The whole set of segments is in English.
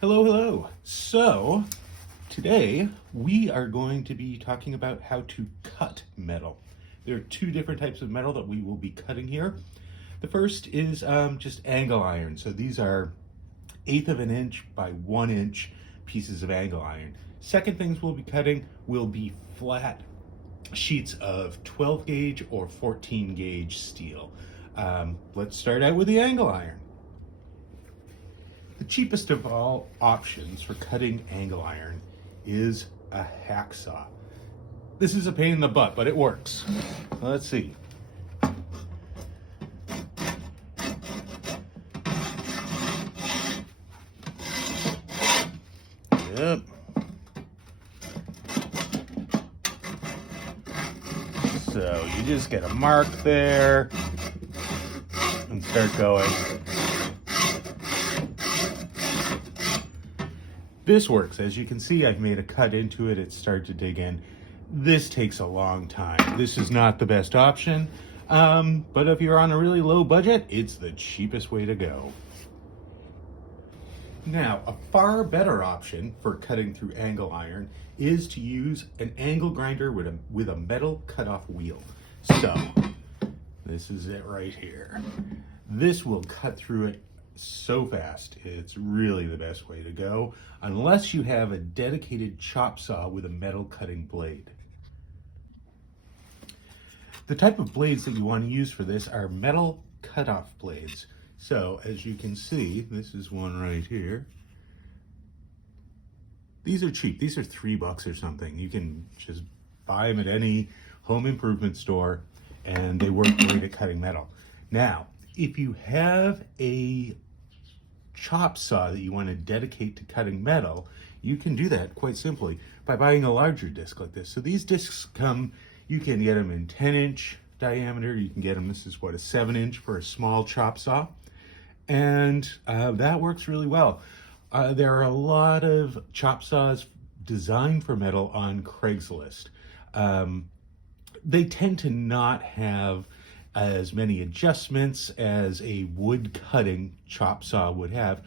Hello, hello. So, today we are going to be talking about how to cut metal. There are two different types of metal that we will be cutting here. The first is just angle iron. So these are 1/8 of an inch by 1 inch pieces of angle iron. Second things we'll be cutting will be flat sheets of 12 gauge or 14 gauge steel. Let's start out with the angle iron. The cheapest of all options for cutting angle iron is a hacksaw. This is a pain in the butt, but it works. Let's see. Yep. So you just get a mark there and start going. This works. As you can see, I've made a cut into it. It's started to dig in. This takes a long time. This is not the best option, but if you're on a really low budget, it's the cheapest way to go. Now, a far better option for cutting through angle iron is to use an angle grinder with a metal cutoff wheel. So, this is it right here. This will cut through it so fast. It's really the best way to go, unless you have a dedicated chop saw with a metal cutting blade. The type of blades that you want to use for this are metal cutoff blades. So as you can see, this is one right here. These are cheap. These are $3 or something. You can just buy them at any home improvement store and they work great at cutting metal. Now, if you have a chop saw that you want to dedicate to cutting metal, you can do that quite simply by buying a larger disc like this. So these discs come, you can get them in 10-inch diameter. You can get them, this is what, a 7-inch for a small chop saw. And that works really well. There are a lot of chop saws designed for metal on Craigslist. They tend to not have as many adjustments as a wood cutting chop saw would have,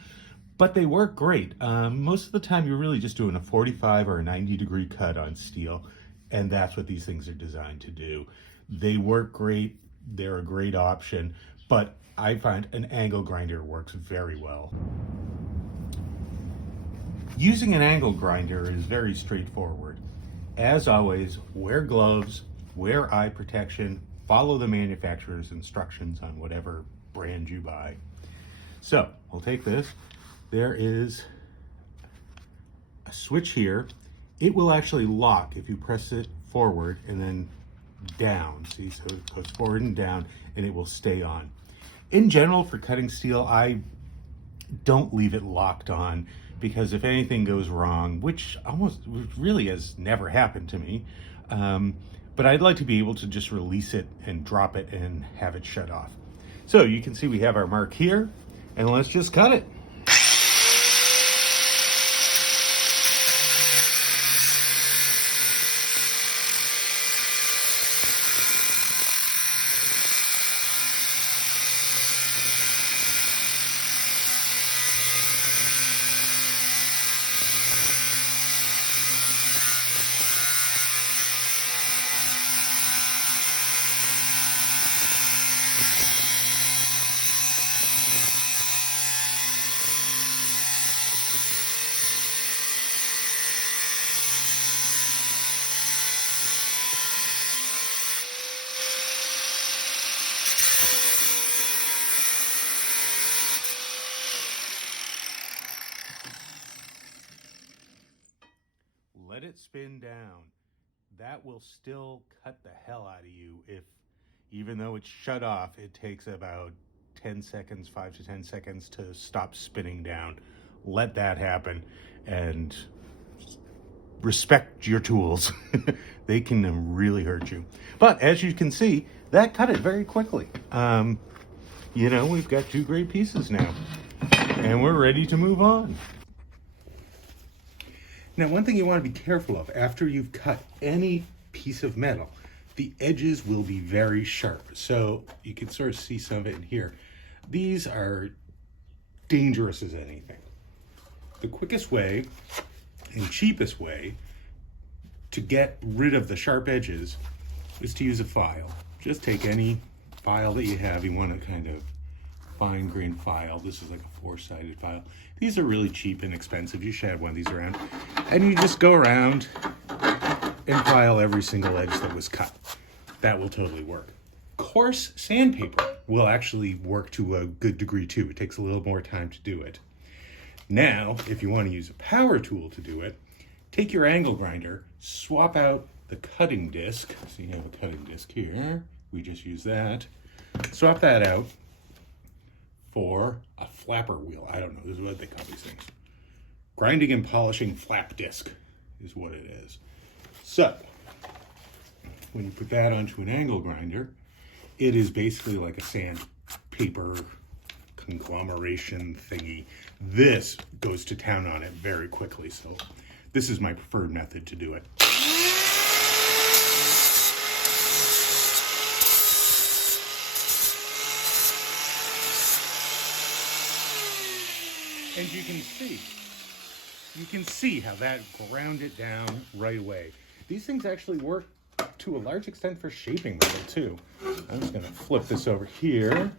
but they work great. Most of the time you're really just doing a 45 or a 90-degree cut on steel, and that's what these things are designed to do. They work great, they're a great option, but I find an angle grinder works very well. Using an angle grinder is very straightforward. As always, wear gloves, wear eye protection, follow the manufacturer's instructions on whatever brand you buy. So we'll take this. There is a switch here. It will actually lock if you press it forward and then down. See, so it goes forward and down and it will stay on. In general, for cutting steel, I don't leave it locked on because if anything goes wrong, which really has never happened to me, but I'd like to be able to just release it and drop it and have it shut off. So you can see we have our mark here, and let's just cut it. Let it spin down. That will still cut the hell out of you if, even though it's shut off, it takes about 10 seconds, 5 to 10 seconds to stop spinning down. Let that happen and respect your tools. They can really hurt you. But as you can see, that cut it very quickly. We've got two great pieces now and we're ready to move on. Now, one thing you want to be careful of after you've cut any piece of metal, the edges will be very sharp. So you can sort of see some of it in here. These are dangerous as anything. the quickest way and cheapest way to get rid of the sharp edges is to use a file. Just take any file that you have. You want a kind of fine grained file. This is like a 4-sided file. These are really cheap and inexpensive. You should have one of these around. And you just go around and file every single edge that was cut. That will totally work. Coarse sandpaper will actually work to a good degree too. It takes a little more time to do it. Now, if you want to use a power tool to do it, take your angle grinder, swap out the cutting disc. So you have a cutting disc here. We just use that. Swap that out for a flapper wheel. I don't know, this is what they call these things. Grinding and polishing flap disc is what it is. So, when you put that onto an angle grinder, it is basically like a sandpaper conglomeration thingy. This goes to town on it very quickly, so this is my preferred method to do it. And you can see how that ground it down right away. These things actually work to a large extent for shaping metal too. I'm just gonna flip this over here.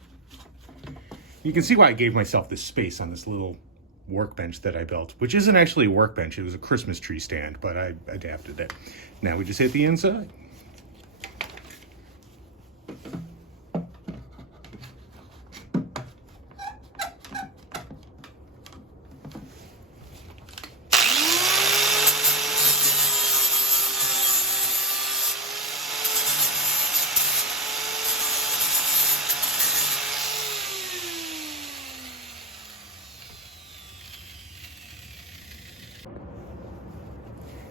You can see why I gave myself this space on this little workbench that I built, which isn't actually a workbench, it was a Christmas tree stand, but I adapted it. Now we just hit the inside.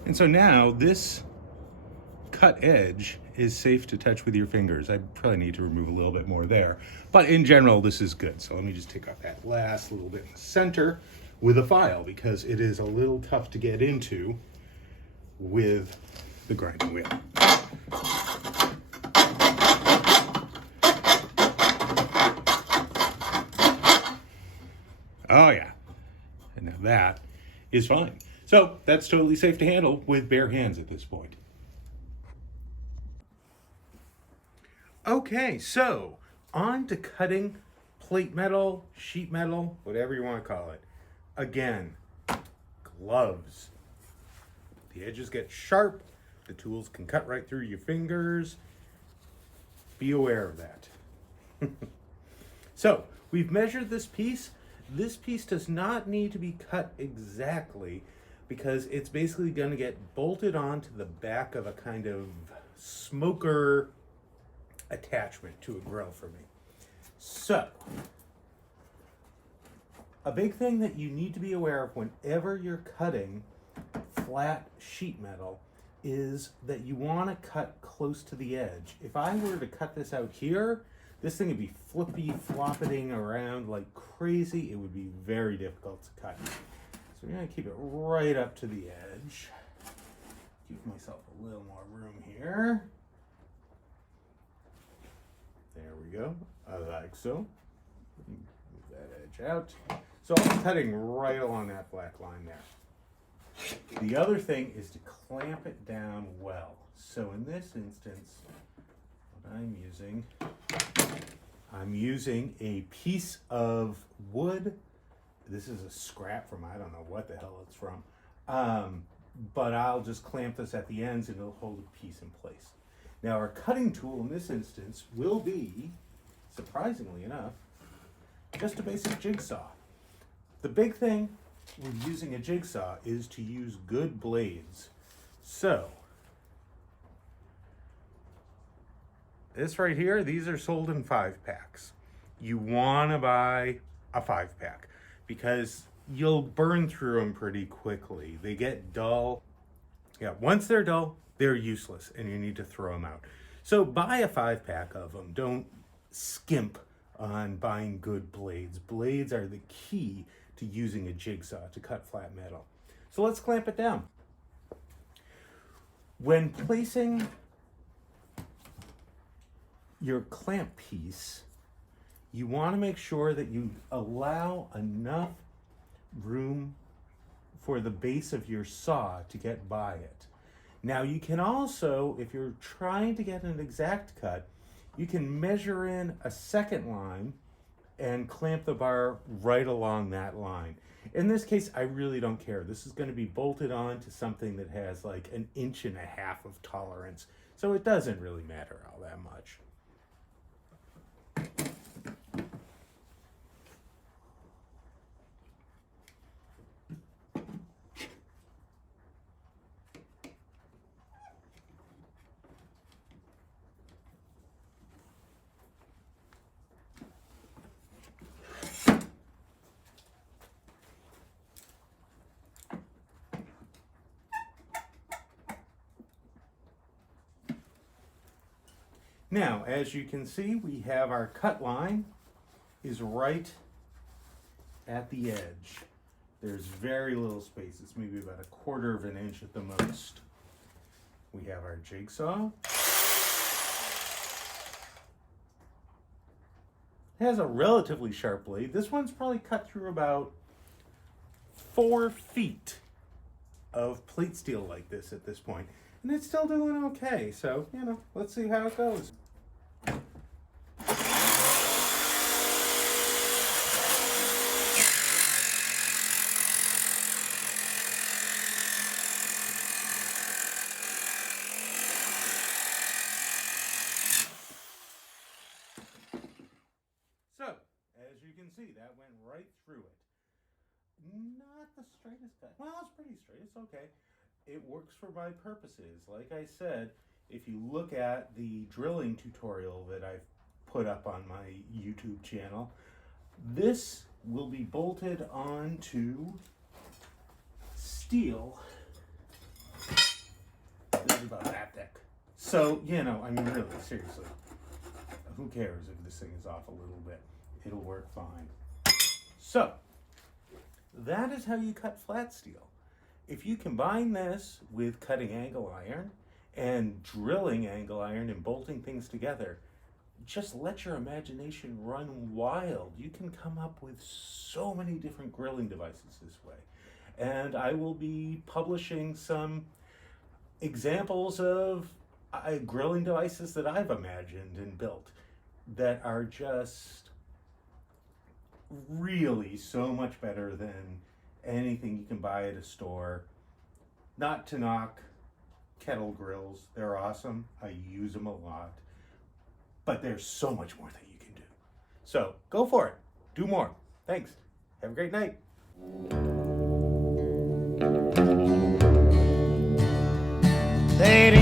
And so now this cut edge is safe to touch with your fingers. I probably need to remove a little bit more there, but in general, this is good. So let me just take off that last little bit in the center with a file because it is a little tough to get into with the grinding wheel. Oh yeah, and now that is fine. So that's totally safe to handle with bare hands at this point. Okay, so on to cutting plate metal, sheet metal, whatever you want to call it. Again, gloves. The edges get sharp, the tools can cut right through your fingers. Be aware of that. So we've measured this piece. This piece does not need to be cut exactly because it's basically going to get bolted onto the back of a kind of smoker attachment to a grill for me. So, a big thing that you need to be aware of whenever you're cutting flat sheet metal is that you want to cut close to the edge. If I were to cut this out here, this thing would be flopping around like crazy. It would be very difficult to cut. So I'm going to keep it right up to the edge. Give myself a little more room here. There we go. I like so. Move that edge out. So I'm cutting right along that black line there. The other thing is to clamp it down well. So in this instance, what I'm using a piece of wood. This is a scrap from, I don't know what the hell it's from. But I'll just clamp this at the ends and it'll hold the piece in place. Now our cutting tool in this instance will be, surprisingly enough, just a basic jigsaw. The big thing with using a jigsaw is to use good blades. So, this right here, these are sold in 5-packs. You want to buy a 5-pack because you'll burn through them pretty quickly. They get dull. Yeah, once they're dull, they're useless and you need to throw them out. So buy a 5-pack of them. Don't skimp on buying good blades. Blades are the key to using a jigsaw to cut flat metal. So let's clamp it down. When placing your clamp piece, you want to make sure that you allow enough room for the base of your saw to get by it. Now you can also, if you're trying to get an exact cut, you can measure in a second line and clamp the bar right along that line. In this case, I really don't care. This is going to be bolted on to something that has like 1.5 inches of tolerance, so it doesn't really matter all that much. Now, as you can see, we have our cut line is right at the edge. There's very little space. It's maybe about 1/4 of an inch at the most. We have our jigsaw. It has a relatively sharp blade. This one's probably cut through about 4 feet of plate steel like this at this point. And it's still doing okay. So, let's see how it goes. So, as you can see, that went right through it. Not the straightest cut. Well, it's pretty straight. It's okay. It works for my purposes. Like I said, if you look at the drilling tutorial that I've put up on my YouTube channel, this will be bolted onto steel. This is about that thick. So, I mean, really, seriously, who cares if this thing is off a little bit? It'll work fine. So, that is how you cut flat steel. If you combine this with cutting angle iron and drilling angle iron and bolting things together, just let your imagination run wild. You can come up with so many different grilling devices this way. And I will be publishing some examples of grilling devices that I've imagined and built that are just really so much better than anything you can buy at a store. Not to knock kettle grills, they're awesome. I use them a lot, but there's so much more that you can do. So go for it, do more. Thanks, have a great night. Lady